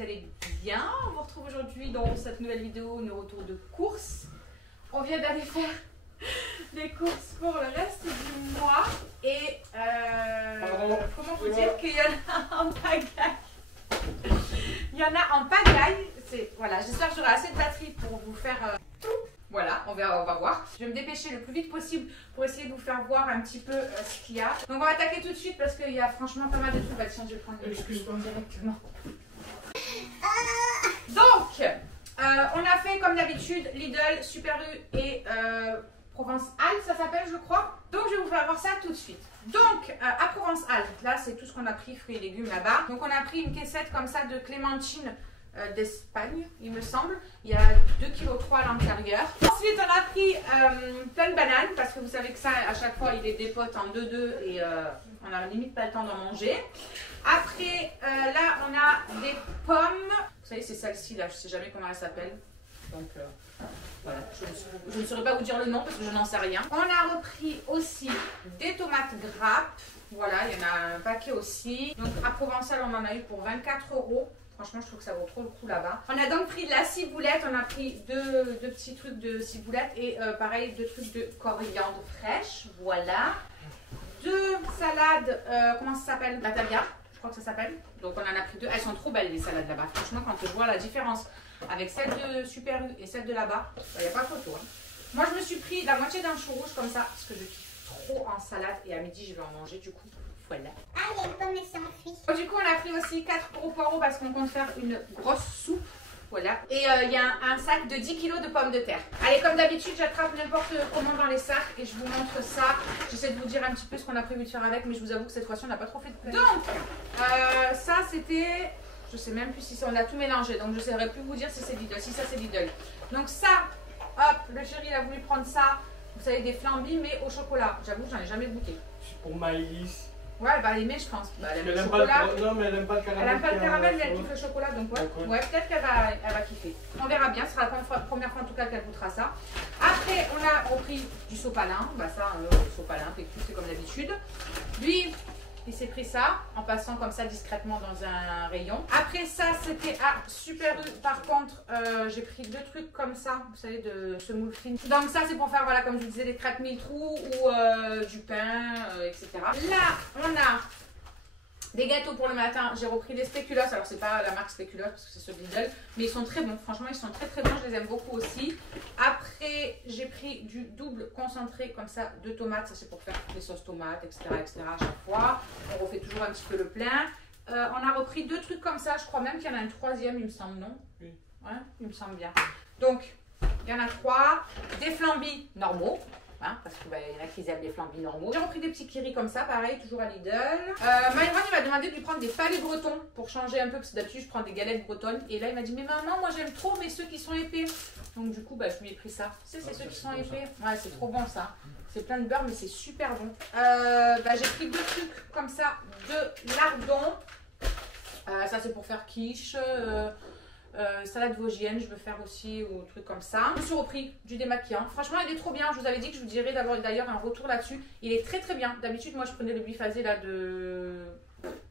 vous allez bien. On vous retrouve aujourd'hui dans cette nouvelle vidéo, nos retours de courses. On vient d'aller faire des courses pour le reste du mois et comment vous dire qu'il y en a en pagaille. Il y en a en pagaille. Voilà, j'espère que j'aurai assez de batterie pour vous faire tout. Voilà, on va voir. Je vais me dépêcher le plus vite possible pour essayer de vous faire voir un petit peu ce qu'il y a. Donc on va attaquer tout de suite parce qu'il y a franchement pas mal de trucs. Bah, tiens, je vais prendre le micro directement. Donc, on a fait comme d'habitude Lidl, Super U et Provence-Alpes, ça s'appelle je crois. Donc je vais vous faire voir ça tout de suite. Donc à Provence-Alpes, là c'est tout ce qu'on a pris, fruits et légumes là-bas. Donc on a pris une caissette comme ça de clémentine d'Espagne, il me semble. Il y a 2,3 kg à l'intérieur. Ensuite, on a pris plein de bananes parce que vous savez que ça, à chaque fois, il les dépote en 2-2 et on n'a limite pas le temps d'en manger. Après, là, on a des pommes. Vous savez, c'est celle-ci, là, je ne sais jamais comment elle s'appelle. Donc, voilà, je ne saurais pas vous dire le nom parce que je n'en sais rien. On a repris aussi des tomates grappes. Voilà, il y en a un paquet aussi. Donc, à Provençal, on en a eu pour 24 €. Franchement, je trouve que ça vaut trop le coup là-bas. On a donc pris de la ciboulette. On a pris deux petits trucs de ciboulette et pareil, 2 trucs de coriandre fraîche. Voilà. 2 salades, comment ça s'appelle? Batavia, je crois que ça s'appelle. Donc, on en a pris 2. Elles sont trop belles, les salades là-bas. Franchement, quand je vois la différence avec celle de Super U et celle de là-bas, il n'y a pas photo. Hein. Moi, je me suis pris la moitié d'un chou rouge comme ça parce que je kiffe trop en salade et à midi, je vais en manger du coup. Voilà. Ah, il y a une pomme qui s'enfuit. Du coup, on a pris aussi 4 gros poireaux parce qu'on compte faire une grosse soupe. Voilà. Et il y a un sac de 10 kg de pommes de terre. Allez, comme d'habitude, j'attrape n'importe comment dans les sacs et je vous montre ça. J'essaie de vous dire un petit peu ce qu'on a prévu de faire avec, mais je vous avoue que cette fois-ci, on n'a pas trop fait de planning. Donc, ça, c'était... Je sais même plus si on a tout mélangé, donc je ne saurais plus vous dire si c'est Lidl. Si ça, c'est Lidl. Donc ça, hop, le chéri, il a voulu prendre ça. Vous savez, des flambis, mais au chocolat. J'avoue, j'en ai jamais goûté. C'est pour Maïlis. Ouais, elle va l'aimer, je pense. Bah, elle aime le chocolat. chocolat. Non, mais elle aime pas le caramel. Elle aime pas le caramel, mais elle kiffe le chocolat, donc ouais. Okay. Ouais, peut-être qu'elle va kiffer. On verra bien, ce sera la première fois en tout cas qu'elle goûtera ça. Après, on a repris du sopalin. Bah ça, sopalin, c'est comme d'habitude. Lui, il s'est pris ça en passant comme ça discrètement dans un rayon. Après ça, c'était à Super U. Par contre, j'ai pris 2 trucs comme ça, vous savez, de semoule fine. Donc ça, c'est pour faire, voilà, comme je vous disais, des crêpes 1000 trous ou du pain, etc. Là, on a des gâteaux pour le matin. J'ai repris les spéculoos. Alors, c'est pas la marque spéculoos parce que c'est ceux de Lidl, mais ils sont très bons. Franchement, ils sont très très bons. Je les aime beaucoup aussi. Après, j'ai pris du double concentré comme ça de tomates. Ça, c'est pour faire des sauces tomates, etc., etc. à chaque fois. On refait toujours un petit peu le plein. On a repris 2 trucs comme ça. Je crois même qu'il y en a un 3e, il me semble, non? Oui. Ouais, il me semble bien. Donc, il y en a 3. Des flambis normaux. Hein, parce qu'il y en a qui aiment les flambis normaux. J'ai repris des petits kiris comme ça, pareil, toujours à Lidl. Myron, il m'a demandé de lui prendre des palais bretons pour changer un peu, parce que d'habitude, je prends des galettes bretonnes. Et là, il m'a dit, mais maman, moi j'aime trop, mais ceux qui sont épais. Donc, du coup, bah, je lui ai pris ça. C'est ceux qui sont épais. Ouais, c'est trop bon ça. C'est plein de beurre, mais c'est super bon. J'ai pris 2 trucs comme ça de lardons. Ça, c'est pour faire quiche. Salade vosgienne, je veux faire aussi ou truc comme ça. Je me suis repris du démaquillant. Franchement, il est trop bien. Je vous avais dit que je vous dirais d'ailleurs un retour là-dessus. Il est très très bien. D'habitude, moi, je prenais le biphasé là de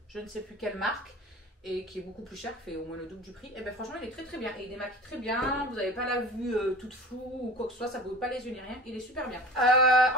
je ne sais plus quelle marque et qui est beaucoup plus cher, qui fait au moins le double du prix. Et bien franchement, il est très très bien. Et il démaquille très bien. Vous n'avez pas la vue toute floue ou quoi que ce soit. Ça ne brûle pas les yeux ni rien. Il est super bien.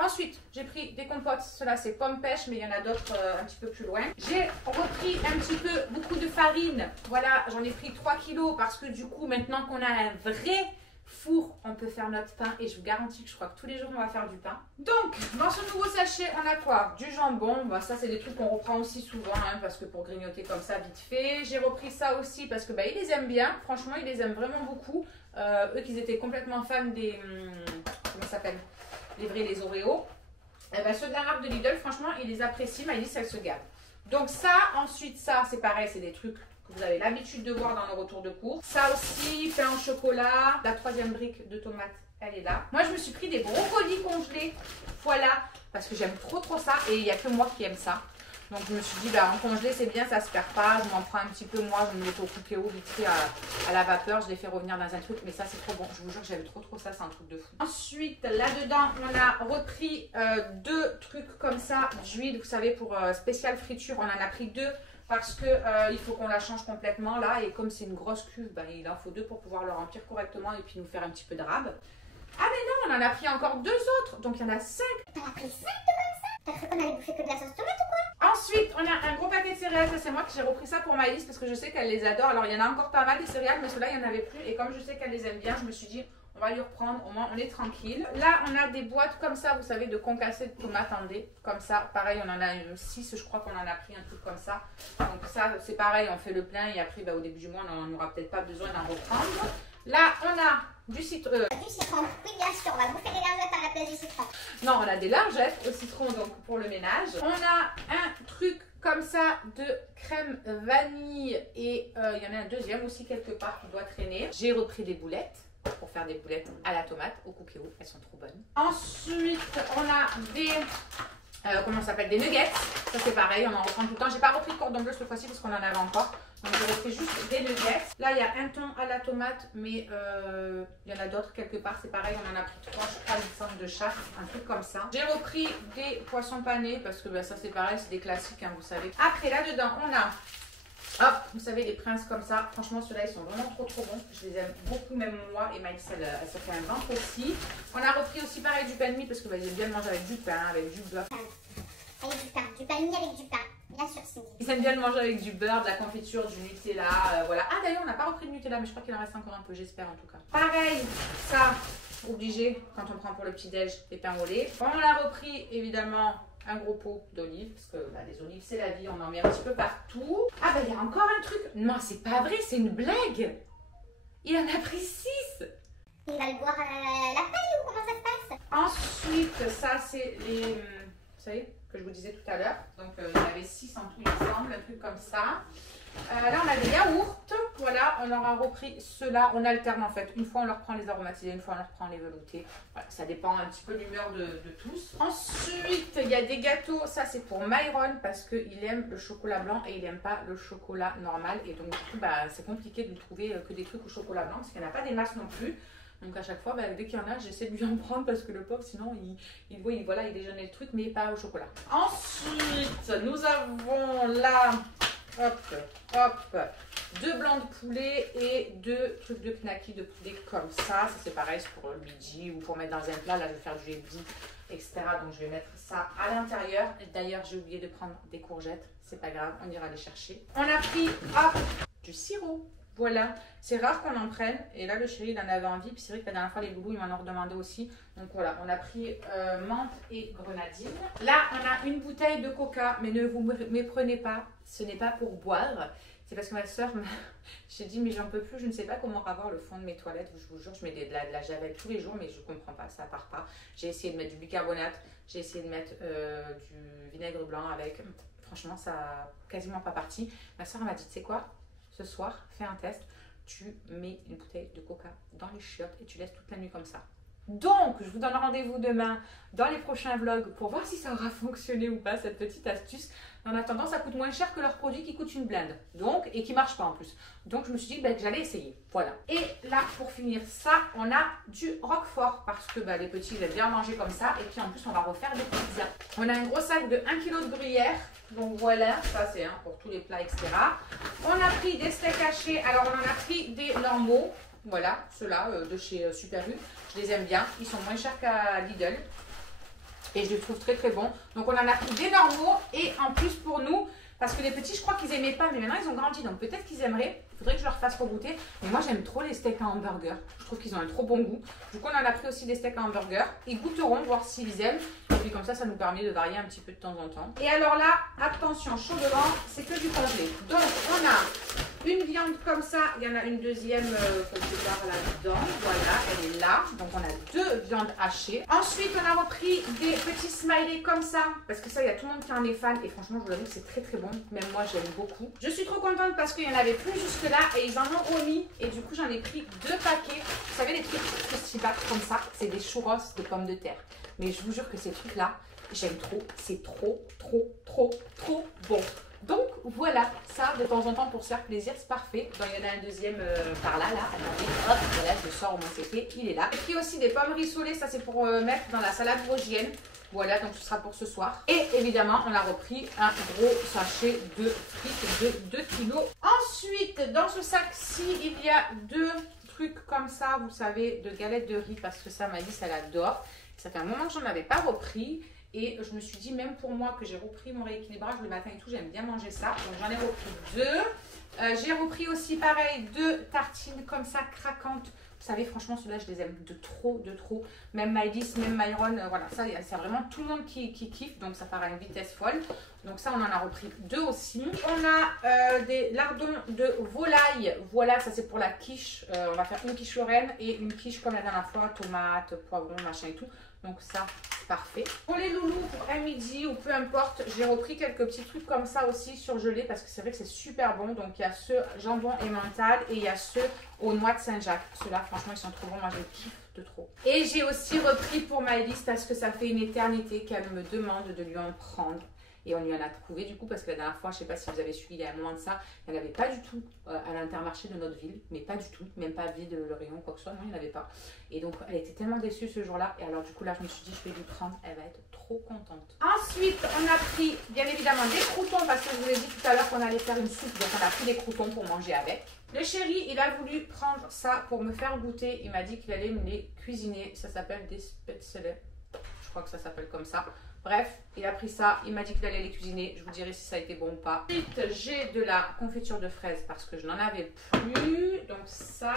Ensuite, j'ai pris des compotes. Cela, c'est pomme pêche, mais il y en a d'autres un petit peu plus loin. J'ai repris un petit peu beaucoup de farine. Voilà, j'en ai pris 3 kilos parce que du coup, maintenant qu'on a un vrai four, on peut faire notre pain et je vous garantis que je crois que tous les jours on va faire du pain. Donc dans ce nouveau sachet on a quoi? Du jambon, bah, ça c'est des trucs qu'on reprend aussi souvent hein, parce que pour grignoter comme ça vite fait. J'ai repris ça aussi parce que bah, ils les aiment bien, franchement ils les aiment vraiment beaucoup. Eux qui étaient complètement fans des comment ça s'appelle, les vrais, les Oreos. Et bah, ceux de la marque de Lidl, franchement ils les apprécient, Maïlis elle se gave. Donc ça, ensuite ça c'est pareil, c'est des trucs que vous avez l'habitude de voir dans le retour de course. Ça aussi, pain au chocolat. La 3e brique de tomates, elle est là. Moi, je me suis pris des brocolis congelés. Voilà, parce que j'aime trop ça. Et il n'y a que moi qui aime ça. Donc, je me suis dit, bah, en congelé, c'est bien, ça se perd pas. Je m'en prends un petit peu, moi. Je me mets au cookéo vite fait à la vapeur. Je les fais revenir dans un truc. Mais ça, c'est trop bon. Je vous jure que j'avais trop ça. C'est un truc de fou. Ensuite, là-dedans, on a repris 2 trucs comme ça d'huile. Vous savez, pour spécial friture, on en a pris 2. parce que il faut qu'on la change complètement là. Et comme c'est une grosse cuve, ben, il en faut 2 pour pouvoir le remplir correctement et puis nous faire un petit peu de rab. Ah mais non, on en a pris encore 2 autres, donc il y en a 5. T'en as pris 5 de comme ça? T'as cru qu'on allait bouffer que de la sauce tomate ou quoi? Ensuite, on a un gros paquet de céréales. Ça, c'est moi que j'ai repris ça pour Maïs parce que je sais qu'elle les adore. Alors, il y en a encore pas mal des céréales, mais ceux-là, il n'y en avait plus. Et comme je sais qu'elle les aime bien, je me suis dit, on va lui reprendre. Au moins, on est tranquille. Là, on a des boîtes comme ça, vous savez, de concassés de tomates en dés. Comme ça, pareil, on en a 6. Je crois qu'on en a pris un truc comme ça. Donc, ça, c'est pareil, on fait le plein. Et après, bah, au début du mois, on n'aura peut-être pas besoin d'en reprendre. Là, on a du citron. Du citron, oui bien sûr, on va bouffer des lingettes à la place du citron. Non, on a des lingettes au citron donc pour le ménage. On a un truc comme ça de crème vanille et il y en a un deuxième aussi quelque part qui doit traîner. J'ai repris des boulettes pour faire des boulettes à la tomate, au cookéo, elles sont trop bonnes. Ensuite, on a des... comment ça s'appelle, des nuggets. Ça c'est pareil, on en reprend tout le temps. J'ai pas repris de cordon bleu cette fois-ci parce qu'on en avait encore. Donc j'ai repris juste des nuggets. Là il y a un thon à la tomate, mais il y en a d'autres quelque part. C'est pareil, on en a pris 3, je crois, il me semble, de chaque, un truc comme ça. J'ai repris des poissons panés parce que bah, ça c'est pareil, c'est des classiques, hein, vous savez. Après là-dedans, on a... Hop, vous savez, les princes comme ça, franchement ceux-là ils sont vraiment trop bons, je les aime beaucoup, même moi et Maïs elle se fait un ventre aussi. On a repris aussi pareil du pain de mie parce que bah, ils aiment bien le manger avec du pain, avec du beurre. Avec du pain mis avec du pain, bien sûr Cindy. Ils aiment bien le manger avec du beurre, de la confiture, du Nutella, voilà. Ah d'ailleurs on n'a pas repris de Nutella mais je crois qu'il en reste encore un peu, j'espère en tout cas. Pareil, ça, obligé quand on prend pour le petit déj les pains au lait. On a repris évidemment un gros pot d'olives, parce que bah, les olives c'est la vie, on en met un petit peu partout. Ah bah il y a encore un truc, non c'est pas vrai, c'est une blague. Il en a pris 6. Il va le boire la paille ou comment ça se passe? Ensuite, ça c'est les, vous savez, que je vous disais tout à l'heure. Donc il y en avait 6 en tout il me semble, un truc comme ça. Là on a des yaourts, voilà, on leur a repris ceux-là, on alterne en fait. Une fois on leur prend les aromatisés, une fois on leur prend les veloutés. Voilà, ça dépend un petit peu de l'humeur de tous. Ensuite il y a des gâteaux, ça c'est pour Myron parce qu'il aime le chocolat blanc et il n'aime pas le chocolat normal. Et donc du coup bah, c'est compliqué de lui trouver que des trucs au chocolat blanc parce qu'il n'y en a pas des masses non plus. Donc à chaque fois, bah, dès qu'il y en a, j'essaie de lui en prendre parce que le pauvre, sinon, il déjeunait le truc, mais pas au chocolat. Ensuite, nous avons là, hop, hop, 2 blancs de poulet et 2 trucs de knacky de poulet comme ça. Ça c'est pareil, c'est pour le midi ou pour mettre dans un plat. Là, je vais faire du healthy, etc. Donc je vais mettre ça à l'intérieur. D'ailleurs, j'ai oublié de prendre des courgettes. C'est pas grave, on ira les chercher. On a pris, hop, du sirop. Voilà, c'est rare qu'on en prenne et là le chéri il en avait envie puis c'est vrai que la dernière fois les boubous ils m'en ont redemandé aussi. Donc voilà, on a pris menthe et grenadine. Là on a une bouteille de coca mais ne vous méprenez pas, ce n'est pas pour boire. C'est parce que ma soeur, j'ai dit mais j'en peux plus, je ne sais pas comment avoir le fond de mes toilettes. Je vous jure, je mets de la javel tous les jours mais je ne comprends pas, ça part pas. J'ai essayé de mettre du bicarbonate, j'ai essayé de mettre du vinaigre blanc avec, franchement ça n'a quasiment pas parti. Ma soeur m'a dit tu sais quoi? Ce soir, fais un test, tu mets une bouteille de coca dans les chiottes et tu laisses toute la nuit comme ça. Donc, je vous donne rendez-vous demain dans les prochains vlogs pour voir si ça aura fonctionné ou pas, cette petite astuce. En attendant, ça coûte moins cher que leur produit qui coûte une blinde. Donc, et qui ne marche pas en plus. Donc, je me suis dit que j'allais essayer. Voilà. Et là, pour finir ça, on a du roquefort. Parce que les petits, ils aiment bien manger comme ça. Et puis, en plus, on va refaire des pizzas. On a un gros sac de 1 kg de gruyère. Donc, voilà. Ça, c'est pour tous les plats, etc. On a pris des steaks hachés. Alors, on en a pris des normaux. Voilà, ceux-là de chez Super U. Je les aime bien. Ils sont moins chers qu'à Lidl. Et je les trouve très bon. Donc on en a pris des normaux. Et en plus pour nous, parce que les petits, je crois qu'ils n'aimaient pas. Mais maintenant ils ont grandi. Donc peut-être qu'ils aimeraient. Il faudrait que je leur fasse regoûter. Mais moi j'aime trop les steaks à hamburger. Je trouve qu'ils ont un trop bon goût. Du coup on en a pris aussi des steaks à hamburger. Ils goûteront, voir s'ils aiment. Et puis comme ça, ça nous permet de varier un petit peu de temps en temps. Et alors là, attention, chaud devant, c'est que du congelé. Donc on a une viande comme ça, il y en a une deuxième quelque part là-dedans, voilà, elle est là. Donc on a 2 viandes hachées. Ensuite on a repris des petits smileys comme ça, parce que ça il y a tout le monde qui en est fan et franchement je vous avoue que c'est très bon, même moi j'aime beaucoup. Je suis trop contente parce qu'il n'y en avait plus jusque là et ils en ont remis et du coup j'en ai pris 2 paquets. Vous savez les trucs qui se battent comme ça, c'est des churros de pommes de terre. Mais je vous jure que ces trucs là, j'aime trop, c'est trop bon. Donc voilà, ça de temps en temps pour se faire plaisir, c'est parfait. Donc il y en a un deuxième par là, attendez, hop, voilà, je le sors, au moins c'est fait, il est là. J'ai pris aussi des pommes rissolées, ça c'est pour mettre dans la salade vosgienne. Voilà, donc ce sera pour ce soir. Et évidemment, on a repris un gros sachet de frites de 2 kg. Ensuite, dans ce sac-ci, il y a 2 trucs comme ça, vous savez, de galettes de riz, parce que ça, Maëlys, elle adore. Ça fait un moment que je n'en avais pas repris. Et je me suis dit, même pour moi, que j'ai repris mon rééquilibrage le matin et tout, j'aime bien manger ça. Donc j'en ai repris 2. J'ai repris aussi, pareil, 2 tartines comme ça, craquantes. Vous savez, franchement, ceux-là, je les aime de trop, de trop. Même Maëlys, même Myron, voilà, ça, c'est vraiment tout le monde qui kiffe. Donc, ça part à une vitesse folle. Donc, ça, on en a repris 2 aussi. On a des lardons de volaille. Voilà, ça, c'est pour la quiche. On va faire une quiche lorraine et une quiche comme la dernière fois, tomates, poivrons, machin et tout. Donc, ça, c'est parfait. Pour les loulous, pour un midi ou peu importe, j'ai repris quelques petits trucs comme ça aussi surgelés parce que c'est vrai que c'est super bon. Donc, il y a ceux jambon et mental et il y a ceux aux noix de Saint-Jacques. Ceux-là, franchement, ils sont trop bons. Moi, je les kiffe de trop. Et j'ai aussi repris pour Maëlys parce que ça fait une éternité qu'elle me demande de lui en prendre. Et on lui en a trouvé du coup parce que la dernière fois, je ne sais pas si vous avez suivi il y a un moment de ça, il n'y en avait pas du tout à l'Intermarché de notre ville, mais pas du tout, même pas vide le rayon ou quoi que ce soit, non, il n'y en avait pas. Et donc elle était tellement déçue ce jour-là, et alors du coup là je me suis dit je vais lui prendre, elle va être trop contente. Ensuite on a pris bien évidemment des croûtons parce que je vous ai dit tout à l'heure qu'on allait faire une soupe, donc on a pris des croûtons pour manger avec. Le chéri, il a voulu prendre ça pour me faire goûter, il m'a dit qu'il allait me les cuisiner, ça s'appelle des spätzle, je crois que ça s'appelle comme ça. Bref, il a pris ça, il m'a dit qu'il allait les cuisiner, je vous dirai si ça a été bon ou pas. Ensuite, j'ai de la confiture de fraises parce que je n'en avais plus. Donc ça,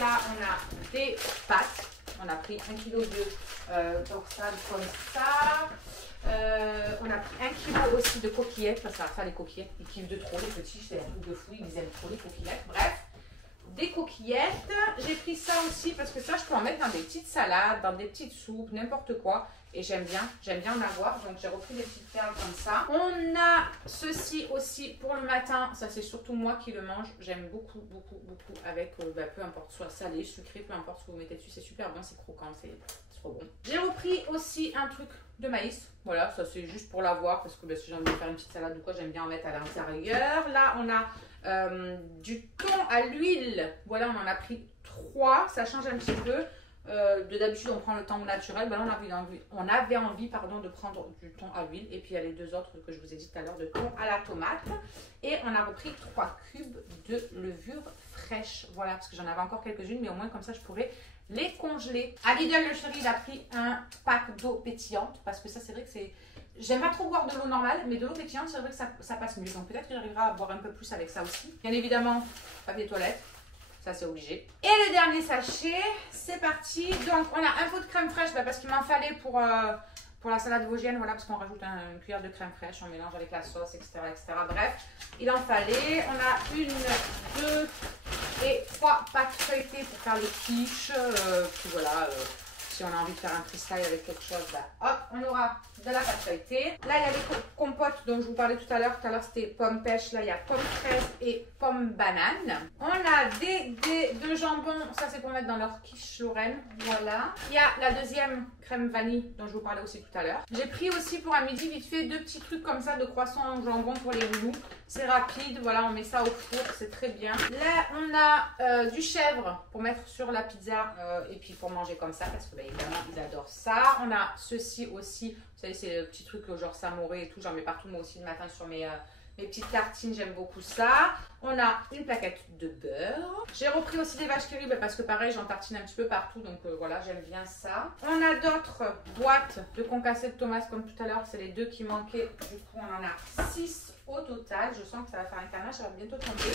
là on a des pâtes, on a pris 1 kg de dorsale comme ça. On a pris 1 kg aussi de coquillettes, parce que ça les coquillettes, ils kiffent de trop les petits, c'est un truc de fou, ils aiment trop les coquillettes, bref. Des coquillettes, j'ai pris ça aussi parce que ça je peux en mettre dans des petites salades, dans des petites soupes, n'importe quoi. Et j'aime bien en avoir, donc j'ai repris des petites perles comme ça. On a ceci aussi pour le matin, ça c'est surtout moi qui le mange. J'aime beaucoup, beaucoup, beaucoup avec, peu importe, soit salé, sucré, peu importe ce que vous mettez dessus, c'est super bon, c'est croquant, c'est trop bon. J'ai repris aussi un truc de maïs, voilà, ça c'est juste pour l'avoir parce que si j'ai envie de faire une petite salade ou quoi, j'aime bien en mettre à l'intérieur. Là on a du thon à l'huile, voilà, on en a pris 3, ça change un petit peu. D'habitude on prend le thon naturel, ben là on avait envie de prendre du thon à l'huile, et puis il y a les 2 autres que je vous ai dit tout à l'heure de thon à la tomate, et on a repris 3 cubes de levure fraîche, voilà, parce que j'en avais encore quelques-unes, mais au moins comme ça je pourrais les congeler. À Lidl, le chéri il a pris un pack d'eau pétillante parce que ça c'est vrai que c'est, j'aime pas trop boire de l'eau normale, mais de l'eau pétillante c'est vrai que ça passe mieux, donc peut-être que j'arriverai à boire un peu plus avec ça aussi. Bien évidemment papier toilette, ça c'est obligé. Et le dernier sachet, c'est parti. Donc on a un pot de crème fraîche parce qu'il m'en fallait pour la salade vosgienne, voilà, parce qu'on rajoute une cuillère de crème fraîche, on mélange avec la sauce, etc., etc. Bref, il en fallait. On a 1, 2 et 3 pâtes feuilletées pour faire les quiches. Puis voilà, si on a envie de faire un freestyle avec quelque chose, hop, on aura de la pâte feuilletée. Là, il y a les compotes dont je vous parlais tout à l'heure. Tout à l'heure, c'était pomme pêche. Là, il y a pomme fraise et pomme banane. On a des dés de jambon. Ça, c'est pour mettre dans leur quiche lorraine. Voilà. Il y a la deuxième crème vanille dont je vous parlais aussi tout à l'heure. J'ai pris aussi pour un midi vite fait 2 petits trucs comme ça de croissants au jambon pour les loulous. C'est rapide. Voilà, on met ça au four. C'est très bien. Là, on a du chèvre pour mettre sur la pizza et puis pour manger comme ça parce que évidemment, ils adorent ça. On a ceci aussi. Vous savez, c'est le petit truc genre samouré et tout. J'en mets partout moi aussi le matin sur mes petites tartines. J'aime beaucoup ça. On a une plaquette de beurre. J'ai repris aussi des vaches qui rient parce que pareil, j'en tartine un petit peu partout. Donc voilà, j'aime bien ça. On a d'autres boîtes de concassé de tomates comme tout à l'heure. C'est les 2 qui manquaient. Du coup, on en a 6 au total. Je sens que ça va faire un carnage. Ça va bientôt tomber.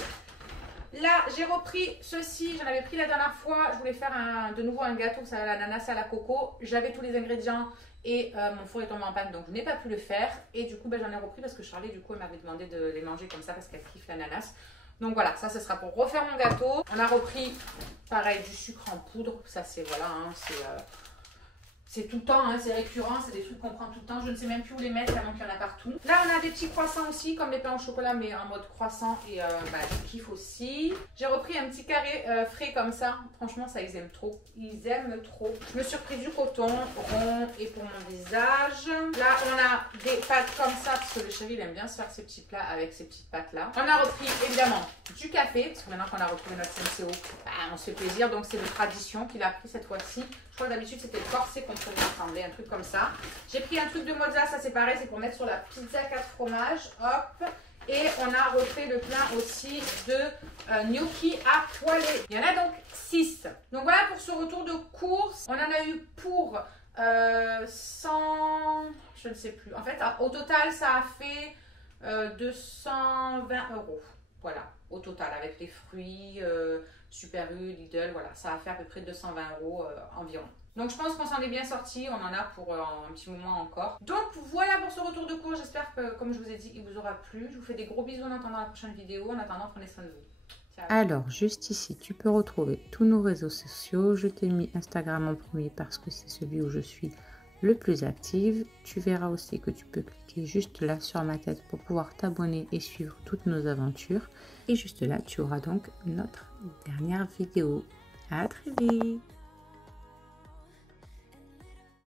Là, j'ai repris ceci, j'en avais pris la dernière fois, je voulais faire de nouveau un gâteau, ça à l'ananas à la coco. J'avais tous les ingrédients et mon four est tombé en panne, donc je n'ai pas pu le faire. Et du coup, j'en ai repris parce que Charlie, du coup, elle m'avait demandé de les manger comme ça parce qu'elle kiffe l'ananas. Donc voilà, ça, ce sera pour refaire mon gâteau. On a repris, pareil, du sucre en poudre. Ça, c'est, voilà, C'est tout le temps, hein, c'est récurrent, c'est des trucs qu'on prend tout le temps. Je ne sais même plus où les mettre, tellement qu'il y en a partout. Là, on a des petits croissants aussi, comme les pains au chocolat, mais en mode croissant. Et je kiffe aussi. J'ai repris un petit carré frais comme ça. Franchement, ça, ils aiment trop. Ils aiment trop. Je me suis repris du coton rond et pour mon visage. Là, on a des pâtes comme ça, parce que le chéri, il aime bien se faire ses petits plats avec ces petites pâtes-là. On a repris, évidemment, du café, parce que maintenant qu'on a retrouvé notre MCO, on se fait plaisir. Donc, c'est de tradition qu'il a pris cette fois-ci. Je crois que d'habitude, c'était le corset qu'on faisait assembler, un truc comme ça. J'ai pris un truc de mozza, ça c'est pareil, c'est pour mettre sur la pizza 4 fromages. Hop. Et on a refait le plein aussi de gnocchi à poêler. Il y en a donc 6. Donc voilà pour ce retour de course. On en a eu pour 100... Je ne sais plus. En fait, au total, ça a fait 220 €. Voilà, au total, avec les fruits, Super U, Lidl, voilà, ça a fait à peu près 220 € environ. Donc je pense qu'on s'en est bien sorti, on en a pour un petit moment encore. Donc voilà pour ce retour de cours, j'espère que comme je vous ai dit, il vous aura plu. Je vous fais des gros bisous en attendant la prochaine vidéo. En attendant, prenez soin de vous. Ciao. Alors, juste ici, tu peux retrouver tous nos réseaux sociaux. Je t'ai mis Instagram en premier parce que c'est celui où je suis le plus active. Tu verras aussi que tu peux cliquer juste là sur ma tête pour pouvoir t'abonner et suivre toutes nos aventures. Et juste là, tu auras donc notre dernière vidéo. À très vite!